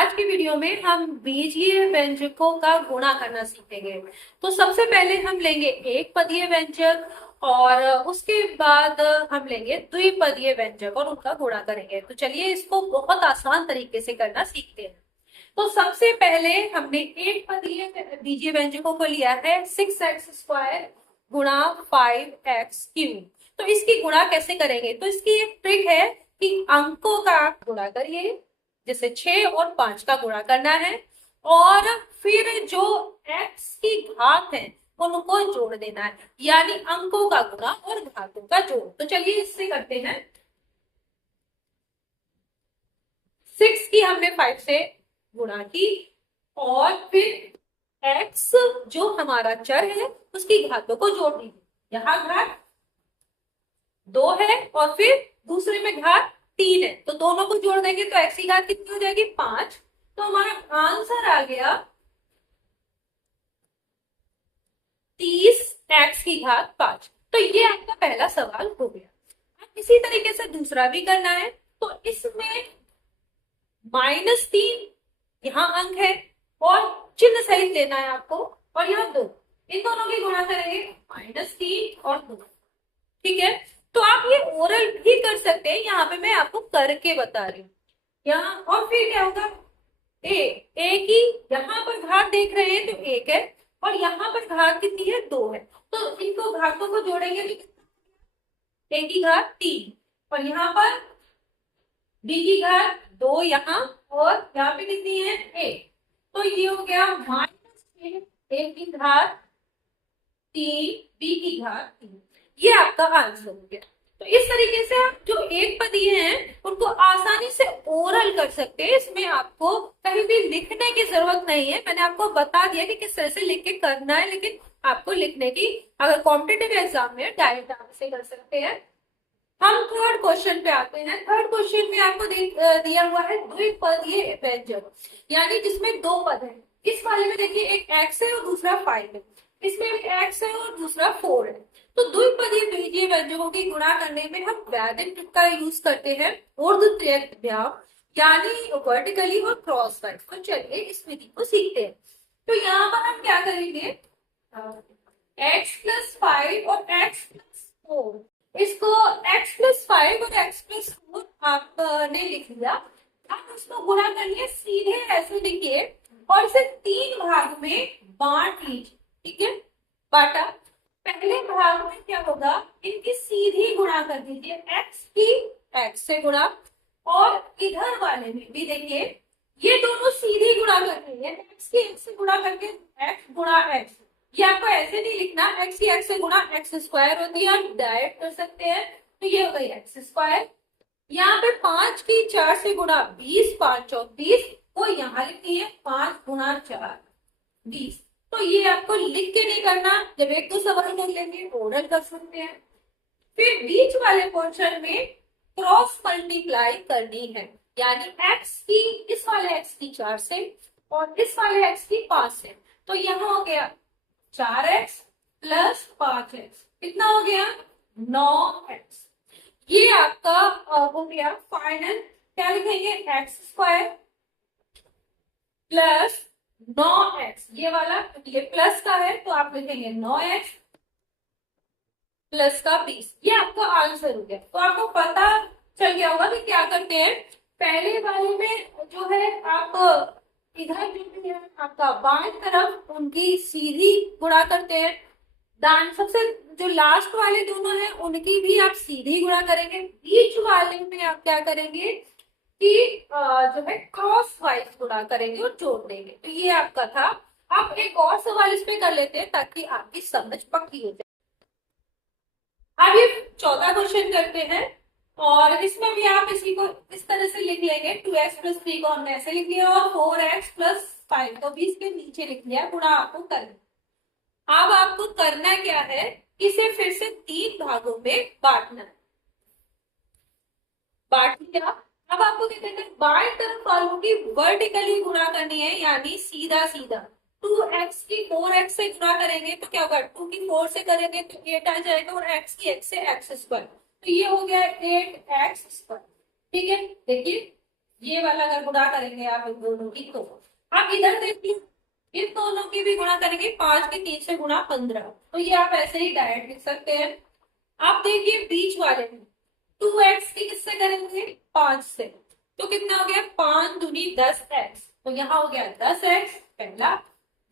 आज की वीडियो में हम बीजीय व्यंजकों का गुणा करना सीखेंगे। तो सबसे पहले हम लेंगे एक पदीय व्यंजक और उसके बाद हम लेंगे द्विपदीय व्यंजक और उनका गुणा करेंगे। तो चलिए इसको बहुत आसान तरीके से करना सीखते हैं। तो सबसे पहले हमने एक पदीय बीजीय व्यंजकों को लिया है 6x² गुणा 5x³ तो इसकी गुणा कैसे करेंगे? तो इसकी एक ट्रिक है कि अंकों का गुणा करिए, जैसे 6 और 5 का गुणा करना है और फिर जो x की घात है उनको जोड़ देना है, यानी अंकों का गुणा और घातों का जोड़। तो चलिए इससे करते हैं। 6 की हमने 5 से गुणा की और फिर x जो हमारा चर है उसकी घातों को जोड़ दी। यहाँ घात 2 है और फिर दूसरे में घात 3 है, तो दोनों को जोड़ देंगे तो x की घात कितनी हो जाएगी? 5। तो हमारा आंसर आ गया 30x की घात 5। तो ये आपका पहला सवाल हो गया। इसी तरीके से दूसरा भी करना है। तो इसमें -3 यहाँ अंक है और चिन्ह सहित लेना है आपको, और यहाँ 2, इन दोनों की गुणा करेंगे -3 और 2। ठीक है, तो आप ये ओरल भी कर सकते हैं, यहाँ पे मैं आपको करके बता रही हूँ। यहाँ और फिर क्या होगा? ए की यहाँ पर घात देख रहे हैं तो 1 है और यहाँ पर घात कितनी है? 2 है। तो इनको घातों को जोड़ेंगे तो a की घात 3 और यहाँ पर b की घात 2 यहाँ, और यहाँ पे कितनी है? 1। तो ये हो गया -a की घात 3 b की घात 3। ये आपका आंसर हो गया। तो इस तरीके से आप जो एक पदीय हैं उनको आसानी से ओरल कर सकते हैं। इसमें आपको कहीं भी लिखने की जरूरत नहीं है। मैंने आपको बता दिया कि किस तरह से लिख के करना है, लेकिन आपको लिखने की, अगर कॉम्पिटिटिव एग्जाम में डायरेक्ट आप से कर सकते हैं। हम थर्ड क्वेश्चन पे आते हैं। थर्ड क्वेश्चन में आपको दिया हुआ है द्विपदीय व्यंजक, यानी जिसमें 2 पद है। इस वाले में देखिए एक x है और दूसरा 5 है, इसमें एक x है और दूसरा 4 है। तो द्विपदीय बीजीय व्यंजकों की गुणा करने में हम वैदिक ट्रिक का यूज करते हैं, ऊर्ध्वक्रियाव्याम, यानी वर्टिकली और क्रॉस वाइज। तो चलिए इस विधि को सीखते हैं। तो यहाँ पर हम क्या करेंगे? x+5 और x+4, इसको x+5 और x+4 आपने लिख लिया। आप इसको गुणा करिए, सीधे ऐसे लिखिए और इसे 3 भाग में बांट लीजिए। ठीक है, बांटा। पहले भाग में क्या होगा? इनकी सीधी गुणा कर दीजिए, x की x से गुणा, और इधर वाले में भी देखिए ये दोनों सीधी गुणा कर रही है, x की x से गुणा करके x गुणा x। ये आपको ऐसे नहीं लिखना, x की x से गुणा x² होती है, आप डायरेक्ट कर सकते हैं। तो ये हो गई x²। यहाँ पे 5 की 4 से गुणा 20, 5 चौक 20, वो यहाँ लिखती है 5 गुणा 4 20। तो ये आपको लिख के नहीं करना, जब एक दो सवाल कर लेंगे ओरल कर सकते हैं। फिर बीच वाले पोर्शन में क्रॉस मल्टीप्लाई करनी है, यानी x की इस वाले x की 4 से और इस वाले x की 5 से। तो यहाँ हो गया 4x प्लस 5x, कितना हो गया? 9x। ये आपका हो गया फाइनल। क्या लिखेंगे? x² प्लस 9x, ये वाला ये प्लस का है तो आप लिखेंगे 9x प्लस का 20। ये आपका आंसर हो गया। तो आपको पता चल गया होगा कि क्या करते हैं। पहले वाले में जो है आप इधर जो भी है आपका बाएं तरफ उनकी सीधी गुणा करते हैं, दान सबसे जो लास्ट वाले दोनों हैं उनकी भी आप सीधी गुणा करेंगे। बीच वाले में आप क्या करेंगे कि जो है क्रॉस वाइज गुणा करेंगे और जोड़ देंगे। तो ये आपका था। आप एक और सवाल इस पे कर लेते हैं ताकि आपकी समझ पक्की हो जाए। अब ये 14 क्वेश्चन करते हैं और इसमें भी आप इसी को इस तरह से लिख लेंगे। 2x+3 को हमने ऐसे लिख लिया और 4x+5 को भी इसके नीचे लिख लिया, गुणा आपको करना। अब आपको करना क्या है? इसे फिर से 3 भागों में बांटना है। बांट लिया। अब आपको क्या करना है? बाएं तरफ वालों की वर्टिकली गुणा करनी है, यानी सीधा सीधा। 2x की 4x से गुणा करेंगे तो क्या होगा? 2 की 4 से करेंगे तो 8 आ जाएगा और x की x से x²। तो ये हो गया 8x²। ठीक है, देखिए ये वाला अगर गुणा करेंगे आप इन दोनों की, तो आप इधर देखिए, इन दोनों की भी गुणा करेंगे, 5 के 3 से गुणा 15, तो ये आप ऐसे ही डायरेक्ट लिख सकते हैं। आप देखिए बीच वाले में 2x की किससे करेंगे, 5 से, तो कितना हो गया, 5 दूनी 10x, तो यहाँ हो गया 10x पहला।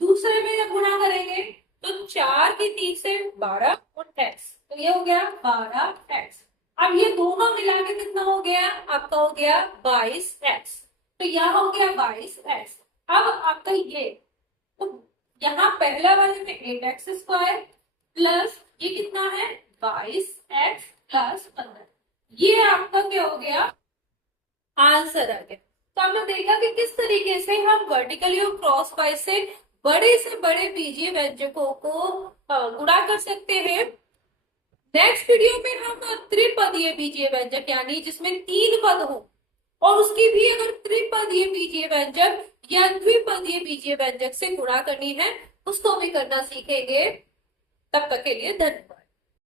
दूसरे में जब गुणा करेंगे तो 4 की 3 से 12 और x, तो ये हो गया 12x। अब ये दोनों मिला के कितना हो गया, आपका हो गया 22x, तो यहाँ हो गया 22x। अब आपका ये, तो यहाँ पहला वाले में 8x² प्लस ये कितना है 22x प्लस 15, ये आपका क्या हो गया, आंसर आ गया। तो हमने देखा कि किस तरीके से हम वर्टिकली और क्रॉस वाइज से बड़े बीजीय व्यंजकों को गुणा कर सकते हैं। नेक्स्ट वीडियो में हम त्रिपदीय बीजीय व्यंजक यानी जिसमें 3 पद हो और उसकी भी अगर त्रिपदीय बीजीय व्यंजक या द्विपदीय बीजीय व्यंजक से गुणा करनी है, उसको भी करना सीखेंगे। तब तक के लिए धन्यवाद।